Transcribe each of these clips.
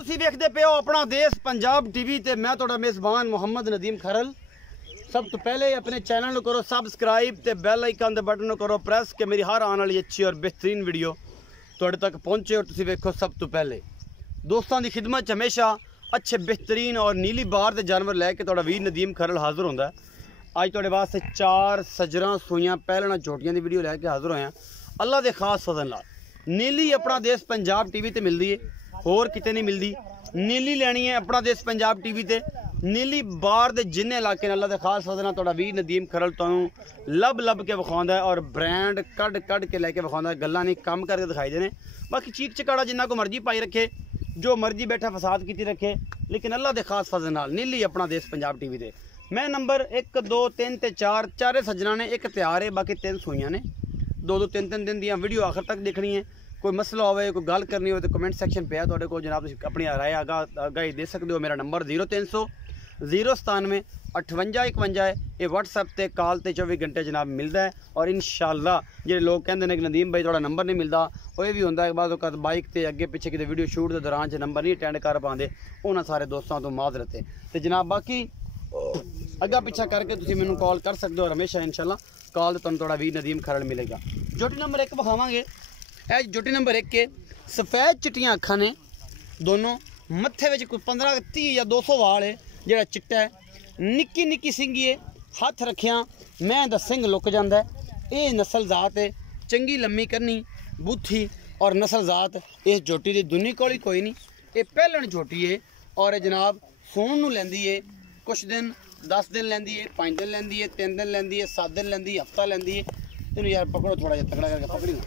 ਤੁਸੀਂ ਵੇਖਦੇ ਪਿਓ ਆਪਣਾ ਦੇਸ਼ ਪੰਜਾਬ टीवी ਤੇ मैं ਤੁਹਾਡਾ ਮੇਜ਼ਬਾਨ ਮੁਹੰਮਦ ਨਦੀਮ ਖਰਲ। सब तो पहले अपने चैनल को करो सबसक्राइब ते बैल आइकन के बटन करो प्रेस कि मेरी हर आने वाली अच्छी और बेहतरीन वीडियो तुहाडे तक पहुँचे और तुसीं वेखो। सब तो पहले दोस्तों की खिदमत हमेशा अच्छे बेहतरीन और नीली बार के जानवर लैके तुहाडा वीर नदीम खरल हाजिर होंदा है। अज तुहाडे वास्ते 4 सजरां सूइयां पहलना झोटियां की वीडियो लैके हाजिर होया अल्लाह के खास फजल नाल। नीली अपना देश पंजाब टीवी ते मिलती है, होर किते नहीं मिलती। नीली लैनी है अपना देश पंजाब टीवी ते। नीली बार दे जिन्ने इलाके ने अल्लाह के खास फजल नाल तुहाडा वीर नदीम खरल तुहानूं लब लब के विखाउंदा है और ब्रांड कढ़ के लैके विखाउंदा है। गल्लां नहीं काम करके दिखाई देने। बाकी चीक चकाड़ा जिन्ना को मर्जी पाई रखे, जो मर्जी बैठा फसाद की रखे, लेकिन अल्लाह के खास फजल नाल नीली अपना देश पंजाब टीवी ते। मैं नंबर 1 2 3 ते 4 चारे सज्जना ने, एक तैयार है, बाकी 3 सूइयां ने। 2-2 3 दिन दी वीडियो आखिर तक देखनी है। कोई मसला हो, कोई गल करनी हो तो कमेंट सैक्शन पे है तुहाडे कोल जनाब, तुसीं अपनी राय आगाही दे सकते हो। मेरा नंबर 0300 097 58 51 है। ये व्हाट्सएप ते कॉल ते 24 घंटे जनाब मिलता है। और इंशाअल्लाह जो लोग कहते हैं कि नदीम भाई थोड़ा नंबर नहीं मिलता, वो ये भी होंगे कि बाद वक्त बाइक ते अगे पिछे किते वीडियो शूट के दौरान च नंबर नहीं अटेंड कर पाते। उन्होंने सारे दोस्तों तो माजरत है तो जनाब बाकी अग्गा पिछा करके तुसीं मैनूं कॉल कर सकते हो और हमेशा इंशाअल्लाह कॉल तो तुहाडा वीर नदीम खरल मिलेगा। जोटी नंबर 1 विखावांगे। ए जोटी नंबर 1 के सफेद चिट्टियां अखां ने दोनों, मत्थे विच कोई 15 30 या 200 वाल है, जेड़ा चिट्टा है, निक्की निक्की सिंगी है, हथ रखिया मैं दा सिंह लुक जाता है। ये नस्ल जात है, चंगी लम्मी करनी बूथी और नस्ल जात इस जोटी की दुनी कोल कोई नहीं। ये पहलन जोटी है और जनाब सूण नूं लैंदी है कुछ दिन, 10 दिन लैंदी है, 5 दिन लैंदी है, 3 दिन लैंदी है, 7 दिन लैंदी है, हफ्ता लैंदी है। तेन यार पकड़ो थोड़ा जिहा तगड़ा करके पकड़ी ना।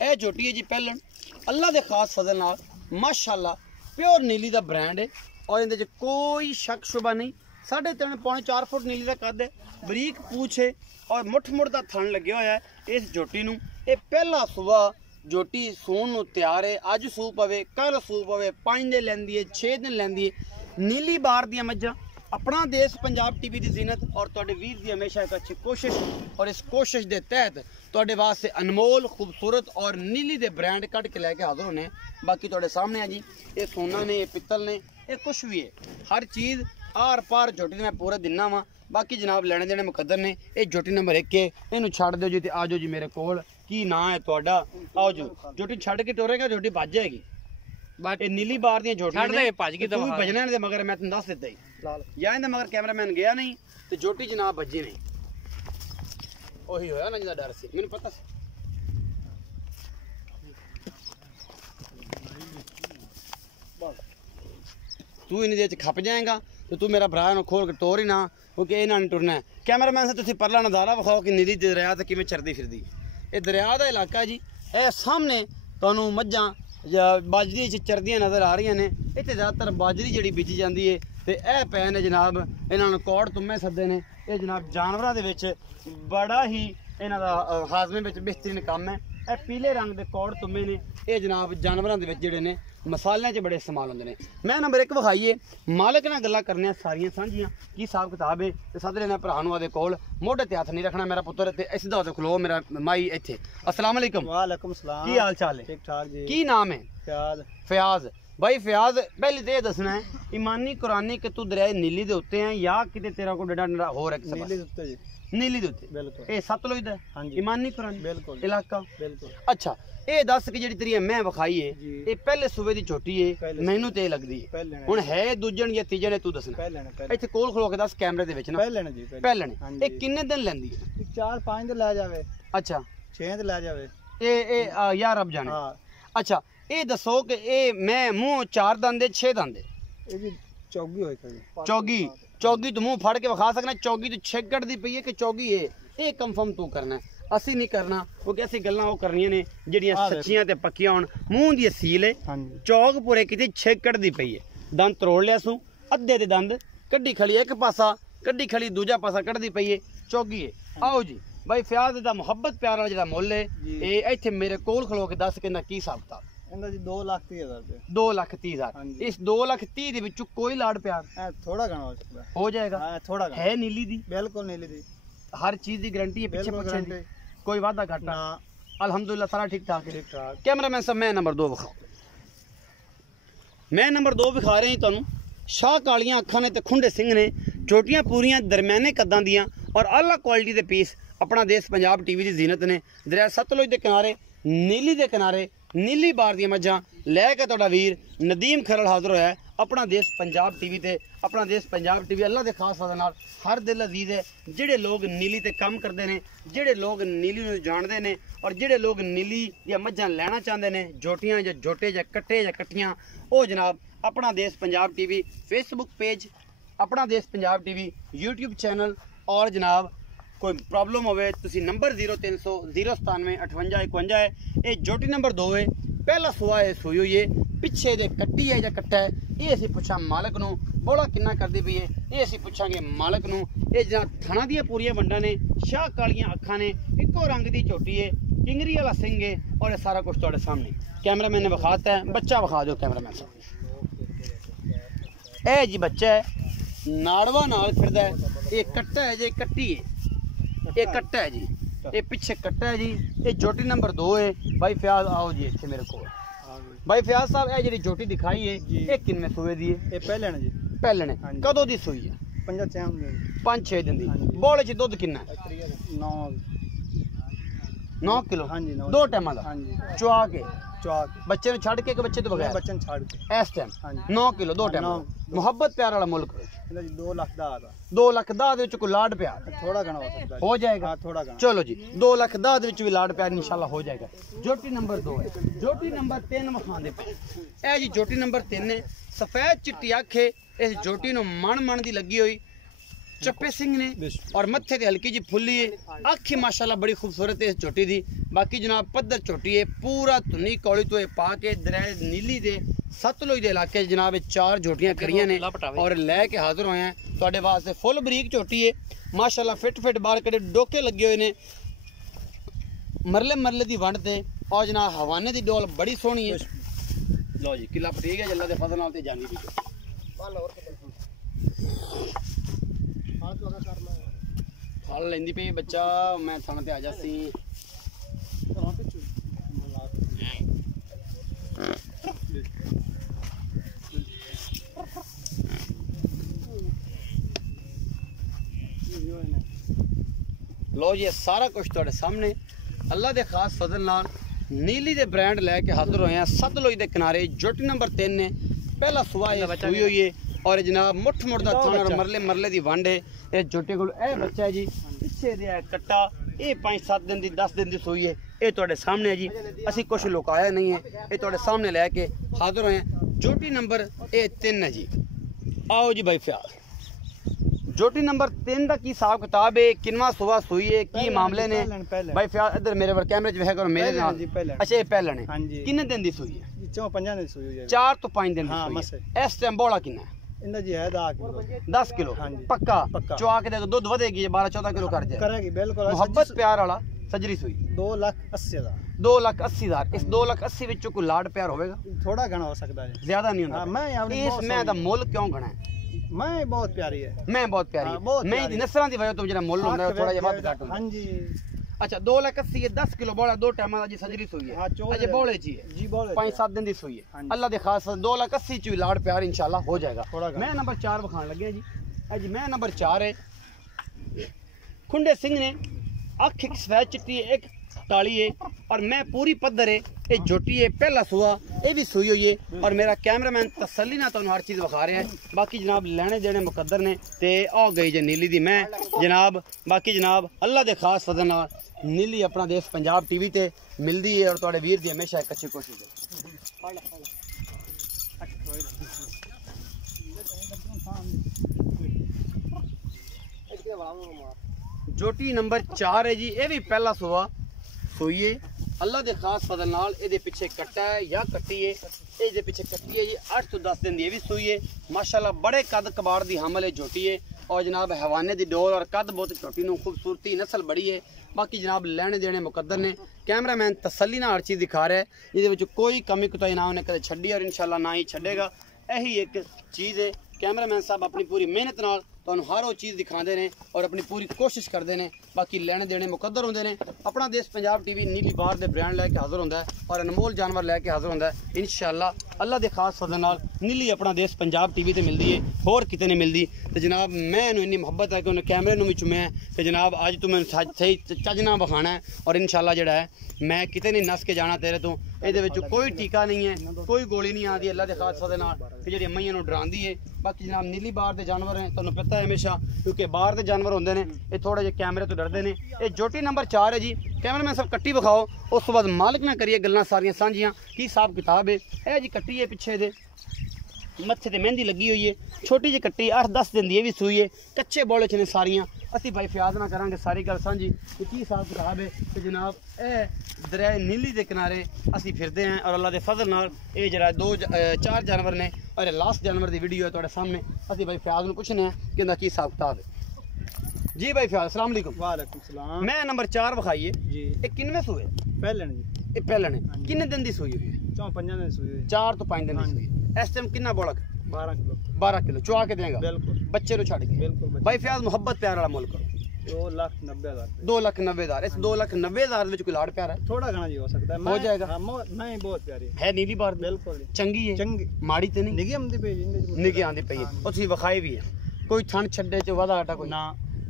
यह जोटी है जी पहलन अल्लाह के खास फजल नाल माशाअल्लाह प्योर नीली का ब्रांड है और इहदे कोई शक शुबा नहीं। 3.5 पौने 4 फुट नीली का कद है, बरीक पूछ है और मुठ मुठ का थन लगे हुआ है इस जोटी नूं। ये पहला सुबह जोटी सूण नूं तैयार है। अज सू पवे, कल सू पवे, 5 दिन लैंदी है, 6 दिन लैंदी है। नीली बार दियां मज्जां अपना देश पंजाब टीवी की जीनत और तुहाडे वीर की हमेशा एक अच्छी कोशिश और इस कोशिश के तहत तुहाडे वास्ते अनमोल खूबसूरत और नीली दे ब्रांड कट के लैके हाजिर होने। बाकी तुहाडे सामने है जी, ये सोना ने, ये पित्तल ने, ये कुछ भी है, हर चीज़ आर पार जोटी मैं पूरा दिना वा। बाकी जनाब लेने देने मुकद्दर ने। ये जोटी नंबर 1 है, इनू छड़ दो जी, आ जाओ जी मेरे कोल। की ना है तुहाडा? आओ जी, जोटी छड़ के टोरेगा जोटी भज जाएगी। बट नीली बार दी जोटी बजने दे मगर मैं तुम दस दिता ही या मगर कैमरामैन गया नहीं तो जोटी जनाब बजी नहीं। ਉਹੀ ਹੋਇਆ ਨਾ ਜਿਹਦਾ डर सी, मैंने पता सी। तू इन देर खप जाएगा तो तू मेरा भरा खोल के टोर ही ना, क्योंकि इन्होंने नहीं टुरना है। कैमरामैन से तुम परला नज़ारा विखाओ कि नीली दरिया से किमें चरदी फिरदी। ये दरिया का इलाका जी, यह सामने तुहानूं मज्जां बाजरी चरदियां नज़र आ रही ने। इत्थे ज़्यादातर बाजरी जिहड़ी बीजी जाती है तो यह पै ने जनाब, इन्होंने कौड़ तुम्मे सदे ने। ये जनाब जानवरों के विच बड़ा ही इन्हां दा हाजमे विच बेहतरीन काम है। यह पीले रंग के कौड़ तुम्मे ने, ये जनाब जानवरों के विच जिहड़े ने मसालियां च बड़े इस्तेमाल होंदे ने। मैं नंबर 1 विखाईए, मालिक नाल गल्लां करने सारियां सांझियां की हिसाब किताब है तो सद लेना भरा नूं आदे कोल। मोढे ते हथ नहीं रखना मेरा पुत्तर ते इस दा खलो मेरा माई इत्थे। अस्सलाम वालेकुम। वालेकुम सलाम। की हाल चाल है? ठीक ठाक जी। की नाम है? फयाज। फयाज भाई फयाज, पहले तो यह दसना है ईमानी कुरानी कि तू दरिया नीली दे उत्ते है या किते तेरा कोई डंडा होर है? नीली दे उत्ते जी। नीली दे उत्ते बिल्कुल। ए सतलुज दा? हां जी। ईमानी कुरानी बिल्कुल इलाका बिल्कुल। अच्छा ये दस कि जिहड़ी तेरी मैं विखाई है ये पहले सूबे दी छोटी है, मैनू ते लगदी है। हुण है दूजन या तीजन है तू दसना। पहले इत्थे कोल खलो के दस कैमरे दे विच ना। पहले जी पहले ये किन्ने दिन लैंदी है? 4-5 दिन लै जावे। अच्छा 6 दिन लै जावे। ए यार रब जाने। हां अच्छा ये दसो कि ये मैं मुँह 4 दंद 6 दंद चौगी होई चौगी चौगी तो मुँह फड़ के विखा सकना। चौगी तो छेगड़ दी पई है कि चौगी है, ये कंफर्म तू करना है, असी नहीं करना क्योंकि असी गल्लां वो करनियां ने जिहड़ियां सच्चियां ते पक्कियां होण। मुँह दी सील है, चौक पूरे किते छेगड़ दी पई है, दंद तरोड़ लिया सू, अद्धे दे दंद कड्डी खली, एक पासा कड्डी खली, दूजा पासा कड्डी पई है, चौगी है। आओ जी भाई फयाज दा मुहब्बत प्यार वाला जिहड़ा मुੱਲ है ये इत्थे मेरे कोल खलो के दस किन्ना की हिसाब किताब? इनदा जी 2,30,000 रुपए। 2,30,000। इस 2,30,000 दे विचों कोई लाड़ प्यार थोड़ा घना हो सकदा हो जाएगा? हां थोड़ा है। नीली दी बिल्कुल नीली दी, हर चीज दी गारंटी है, पीछे पीछे दी कोई वादा घाटा? अल्हम्दुलिल्लाह सारा ठीक ठाक है। ठीक ठाक। कैमरामैन साहब मैं नंबर 2 विखाओ। मैं नंबर 2 विखा रहा जी तुहानू शाह कालियां अखां ने ते खुंडे सिंह ने चोटियां पूरियां दरम्याने कद्दां दियां और आला क्वालिटी दे पीस अपना देश पंजाब टीवी की जीनत ने दरिया सतलुज के किनारे नीली के किनारे नीली बार दी मझां लैके तुहाडा वीर नदीम खरल हाजिर होया अपना देश पंजाब टीवी ते अपना देश पंजाब टीवी अल्लाह के खास वजह नाल हर दिल अजीज है जिहड़े लोग नीली ते काम करते हैं जिहड़े लोग नीली नूं जानते हैं और जिहड़े लोग नीली या मझां लैना चाहते हैं जोटियां या जोटे या कट्टे या कट्टियां वो जनाब अपना देश पंजाब टीवी फेसबुक पेज अपना देश पंजाब टीवी यूट्यूब चैनल और जनाब कोई प्रॉब्लम होवे तुसी नंबर 0300 097 58 51 है ये जोटी नंबर 2 है पहला सुआ है सुई हुई है पिछे दे कट्टी है या कट्टा है ये असीं पुछां मालक नूं बोला किन्ना करदी पई है ये असीं पुछांगे मालक नूं ये जनाब थणा दियां पूरियां वंडां ने शाह कालियां अखां ने इक्को रंग दी झोटी है किंगरी वाला सिंह है और ये सारा कुछ तुहाडे सामने कैमरामैन ने विखाता है बच्चा विखा दो कैमरामैन साहब ए जी बच्चा है नाड़वा नाल फिरदा है ये कट्टा है जी कट्टी है ये कट्टा है जी ये पीछे कट्टा है जी ये जोटी नंबर 2 है भाई फयाज आओ जी इत्थे मेरे को भाई फयाज साहब ये जी जोटी दिखाई है ये किनवें सूए दी है ये पहले ने जी पहले ने कदों दी सूई है 5-6 दिन दी बोले च दुध किन्ना 9 किलो हाँ जी 2 टाइम दा हाँ जी चुआ के बच्चे छड़ के बच्चे तो बगैर बच्चे छाड़ के इस टाइम हाँ जी 9 किलो 2 टाइम मुहब्बत प्यार वाला मुल्क 2 लाख दा 2 लाख दा दे विच कोई लाड प्यार थोड़ा घना हो सकता है हो जाएगा हाँ थोड़ा घना चलो जी 2 लाख दा दे विच भी लाड प्यार इंशाल्लाह हो जाएगा जोटी नंबर 2 है जोटी नंबर 3 मखांदे पे ए जी जोटी नंबर 3 है सफेद चिट्टी अख है इस जोटी नु मन दी लगी हुई चप्पे सिंह ने और मत्थे ते हल्की जी फुल्ली है अख माशाल्लाह बड़ी खूबसूरत है इस चोटी दी बाकी जनाब पद्धर चोटी है पूरा धुनी कौली तो पा के दरिया नीली दे सतलुज दे इलाके जनाब 4 झोटियां करियां ने और लैके हाजिर होए हैं तुहाडे वास्ते फुल बरीक झोटी है माशाल्लाह फिट बाल कड़े डोके लगे हुए ने मरले दी वंड ते और जनाब हवाने दी डोल बड़ी सोहनी है लो जी किला फटीक है जल्ला दे फजल नाल ते जानी दी फल लेंदी पे बच्चा मैं थाने ते आ जासी लो जी सारा कुछ तुहाडे सामने अल्लाह दे खास फजल नाल नीली दे ब्रांड लैके हाजिर होए हैं सतलुज दे किनारे जोटी नंबर 3 ने पहला सुआ हुई हुई है और जनाब मुठ दा थाना और मरले दी वंड है ये जोटे कोल ए बच्चा है जी पिछे दे कट्टा ये 5-7 दिन दी 10 दिन दी सोई है ये तुहाडे सामने है जी असी कुछ लुकाया नहीं है ये तुहाडे सामने लैके हाजिर होए हैं जोटी नंबर 3 है जी आओ जी भाई फ्याल जोटी नंबर 3 का की हिसाब किताब है किनवा सुबह सुई है की मामले ने भाई फ्याल इधर मेरे वर कैमरे च करो मेरे नाल अच्छा ये पहले ने कितने दिन दी सुई है 4-5 दिन सुई है 4 तो 5 दिन दी हां सुई है इस टाइम बोला कितना है इंदा जी है 10 किलो पक्का चुआ के देखो दूध ਵਧेगी 12-14 किलो कर जाए करेगी बिल्कुल मोहब्बत प्यार वाला सजरी सुई 2,80,000 2,80,000 इस 2,80,000 विचों कोई लाड प्यार होवेगा थोड़ा घना हो सकता है ज्यादा नहीं होता मैं इस मैं दा मुੱਲ क्यों घना है मैं बहुत प्यारी है मैं बहुत प्यारी है मैं दी नस्लां दी वजह तो जरा मुੱਲ ਹੁੰਦਾ है थोड़ा जिहा ਵੱਧ घट ਹੁੰਦਾ हां जी अच्छा 2,80,000 10 किलो बोला 2 टाइम दा जी सजरी सुई है अजे बोले जी जी बोले 5-7 दिन दी सुई है अल्लाह दे खास 2,80,000 च लाड प्यार इंशाल्लाह हो जाएगा मैं नंबर 4 बखान लगे जी अज मैं नंबर 4 है खुंडे सिंह ने अख एक सफेद चिट्टी एक ताली है और मैं पूरी पद्धर है ये जोटी है पहला सुआ ये भी सुई हुई है और मेरा कैमरामैन तसल्ली ना तुहानू हर चीज़ विखा रहे हैं बाकी जनाब लेने देने मुकद्दर ने ते आ गई जे नीली दी मैं जनाब बाकी जनाब अल्लाह दे खास फजल नाल नीली अपना देश पंजाब टीवी ते मिलती है और तुहाडे वीर दी हमेशा एक अच्छी कोशिश है जोटी नंबर 4 है जी ये भी पहला सुआ सुई है अल्लाह दे खास फजल नाल ए पिछे कट्टा है या कट्टी है ये पिछे कट्टी है जी 8 तो 10 दिन दी ये भी सुई है माशाल्लाह बड़े कद कबाड़ दी हमल है जोटी है और जनाब हवाने दी डोर और कद बहुत छोटी नू खूबसूरती नस्ल बड़ी है बाकी जनाब लेने देने मुकद्दर ने कैमरामैन तसल्ली ना हर चीज़ दिखा रहा है ये कोई कमी कुताही ना उन्हें कदे छड्डी और इंशाल्लाह ना ही छड्डेगा यही एक चीज़ है कैमरामैन साहब अपनी पूरी मेहनत नाल ਤੁਹਾਨੂੰ ਹਰ ਉਹ ਚੀਜ਼ ਦਿਖਾਉਂਦੇ ਨੇ ਔਰ ਆਪਣੀ ਪੂਰੀ ਕੋਸ਼ਿਸ਼ ਕਰਦੇ ਨੇ ਬਾਕੀ ਲੈਣੇ ਦੇਣੇ ਮੁਕੱਦਰ ਹੁੰਦੇ ਨੇ ਆਪਣਾ ਦੇਸ਼ ਪੰਜਾਬ ਟੀਵੀ ਨੀਲੀ ਬਾਰ ਦੇ ਬ੍ਰਾਂਡ ਲੈ ਕੇ ਹਾਜ਼ਰ ਹੁੰਦਾ ਹੈ ਔਰ ਅਨਮੋਲ ਜਾਨਵਰ ਲੈ ਕੇ ਹਾਜ਼ਰ ਹੁੰਦਾ ਹੈ ਇਨਸ਼ਾਅੱਲਾ ਅੱਲਾ ਦੇ ਖਾਸ ਫਜ਼ਲ ਨਾਲ ਨੀਲੀ ਆਪਣਾ ਦੇਸ਼ ਪੰਜਾਬ ਟੀਵੀ ਤੇ ਮਿਲਦੀ ਹੈ ਹੋਰ ਕਿਤੇ ਨਹੀਂ ਮਿਲਦੀ ਤੇ ਜਨਾਬ ਮੈਂ ਇਹਨੂੰ ਇੰਨੀ ਮੁਹੱਬਤ ਹੈ ਕਿ ਉਹਨੇ ਕੈਮਰੇ ਨੂੰ ਵੀ ਚੁੰਮਿਆ ਤੇ ਜਨਾਬ ਅੱਜ ਤੂੰ ਮੈਨੂੰ ਸਹੀ ਚੱਜਣਾ ਵਿਖਾਣਾ ਹੈ ਔਰ ਇਨਸ਼ਾਅੱਲਾ ਜਿਹੜਾ ਹੈ ਮੈਂ ਕਿਤੇ ਨਹੀਂ ਨਸ ਕੇ ਜਾਣਾ ਤੇਰੇ ਤੋਂ ਇਹਦੇ ਵਿੱਚ ਕੋਈ ਟੀਕਾ ਨਹੀਂ ਹੈ ਕੋਈ ਗੋਲੀ ਨਹੀਂ ਆਉਂਦੀ ਅੱਲਾ ਦੇ ਖਾਸ ਫਜ਼ਲ ਨਾਲ ਕਿ ਜਿਹੜੀ ਅੰਮੀਆਂ ਨੂੰ ਡਰਾਉਂਦੀ ਹੈ ਬਾਕੀ ਜਨਾਬ ਨੀਲੀ ਬਾਰ ਦੇ ਜਾਨਵਰ ਹੈ ਤੁਹਾਨੂੰ ਪਤਾ ਹੈ ਹਮੇਸ਼ਾ ਕਿਉਂਕਿ ਬਾਹਰ ਦੇ ਜਾਨਵਰ ਹੁੰਦੇ ਨੇ ਇਹ ਥੋੜੇ ਜਿਹੇ ਕੈਮਰੇ ਤੋਂ ਡਰਦੇ ਨੇ ਇਹ ਜੋਟੀ ਨੰਬਰ 4 ਹੈ ਜੀ ਕੈਮਰਾਮੈਨ ਸਾਹਿਬ ਕੱਟੀ ਵਿਖਾਓ ਉਸ ਤੋਂ ਬਾਅਦ ਮਾਲਕ ਨਾ ਕਰੀਏ ਗੱਲਾਂ ਸਾਰੀਆਂ ਸਾਂਝੀਆਂ ਕੀ ਹਿਸਾਬ ਕਿਤਾਬ ਹੈ ਇਹ ਜੀ ਕੱਟੀ ਹੈ ਪਿੱਛੇ ਦੇ ਮੱਥੇ ਤੇ ਮਹਿੰਦੀ ਲੱਗੀ ਹੋਈ ਹੈ ਛੋਟੀ ਜਿਹੀ ਕੱਟੀ 8-10 ਦਿਨ ਦੀ ਇਹ ਵੀ ਸੂਈ ਹੈ ਕੱਚੇ ਬੋਲੇ ਚ ਨੇ ਸਾਰੀਆਂ ਅਸੀਂ ਭਾਈ ਫਿਆਜ਼ ਨਾ ਕਰਾਂਗੇ ਸਾਰੀ ਗੱਲ ਸਾਂਝੀ ਕਿ ਕੀ ਹਿਸਾਬ ਕਿਤਾਬ ਹੈ ਤੇ ਜਨਾਬ ਇਹ ਦਰਿਆ ਨੀਲੀ ਦੇ ਕਿਨਾਰੇ ਅਸੀਂ ਫਿਰਦੇ ਹਾਂ ਔਰ ਅੱਲਾ ਦੇ ਫਜ਼ਲ ਨਾਲ ਇਹ ਜਿਹੜਾ 4 ਜਾਨਵਰ ਨੇ ਔਰ ਇਹ ਲਾਸਟ ਜਾਨਵਰ ਦੀ ਵੀਡੀਓ ਹੈ ਤੁਹਾਡੇ ਸਾਹਮਣੇ ਅਸੀਂ ਭਾਈ ਫਿਆਜ਼ ਨੂੰ ਪੁੱਛਨੇ ਆ ਕਿ ਇਹਦਾ ਕੀ ਹਿਸਾਬ ਕਿਤਾਬ ਹੈ जी भाई फ़ियाज़ अस्सलाम वालेकुम वालेकुम सलाम मैं नंबर 4 विखाइए जी ये किनवे सूए पहले ने जी ये पहले ने किन्ने दिन दी सूई हुई है 4-5 दिन सुई हुई 4 तो 5 दिन दी सूई है इस टाइम कितना बोला 12 किलो 12 किलो चुआ के देगा बिल्कुल बच्चे नु छड़ के बिल्कुल भाई फ़ियाज़ मोहब्बत प्यार वाला मुल्क 2,90,000 2,90,000 इस 2,90,000 ਵਿੱਚ ਕੋਈ ਲਾੜ ਪਿਆਰ ਹੈ थोड़ा घना जी हो सकता है हो जाएगा नहीं बहुत प्यारी है नीली बार बिल्कुल ਚੰਗੀ ਹੈ चंगी ਮਾੜੀ ਤੇ ਨਹੀਂ निगी आंदी पे जी ਨਿੱਘੀ ਆਂਦੀ ਪਈ ਹੈ ਉਹ ਤੁਸੀਂ ਵਿਖਾਈ ਵੀ ਹੈ ਕੋਈ ਥਣ ਛੱਡੇ ਚ ਵਾਦਾ ਘਾਟਾ ਕੋਈ ना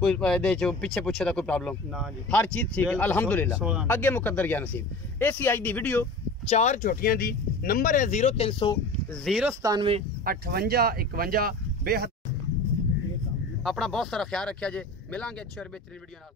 कोई ਇਹਦੇ ਚ ਪਿੱਛੇ ਪੁੱਛੇ ਦਾ ਕੋਈ ਪ੍ਰੋਬਲਮ ना जी ਹਰ ਚੀਜ਼ ਠੀਕ ਹੈ ਬਿਲਕੁਲ, ਅਲਹਮਦੁਲਿਲਾ ਸੋਹਣਾ। ਅੱਗੇ ਮੁਕੱਦਰ ਗਿਆ ਨਸੀਬ ਇਹ ਸੀ ਅੱਜ ਦੀ ਵੀਡੀਓ 4 ਝੋਟੀਆਂ ਦੀ ਨੰਬਰ ਹੈ 0300 097 58 51 ਬੇਹੱਦ ਆਪਣਾ ਬਹੁਤ ਸਾਰਾ ਖਿਆਲ ਰੱਖਿਆ ਜੇ ਮਿਲਾਂਗੇ ਅੱਛੀ ਔਰ ਬਿਹਤਰੀਨ ਵੀਡੀਓ ਨਾਲ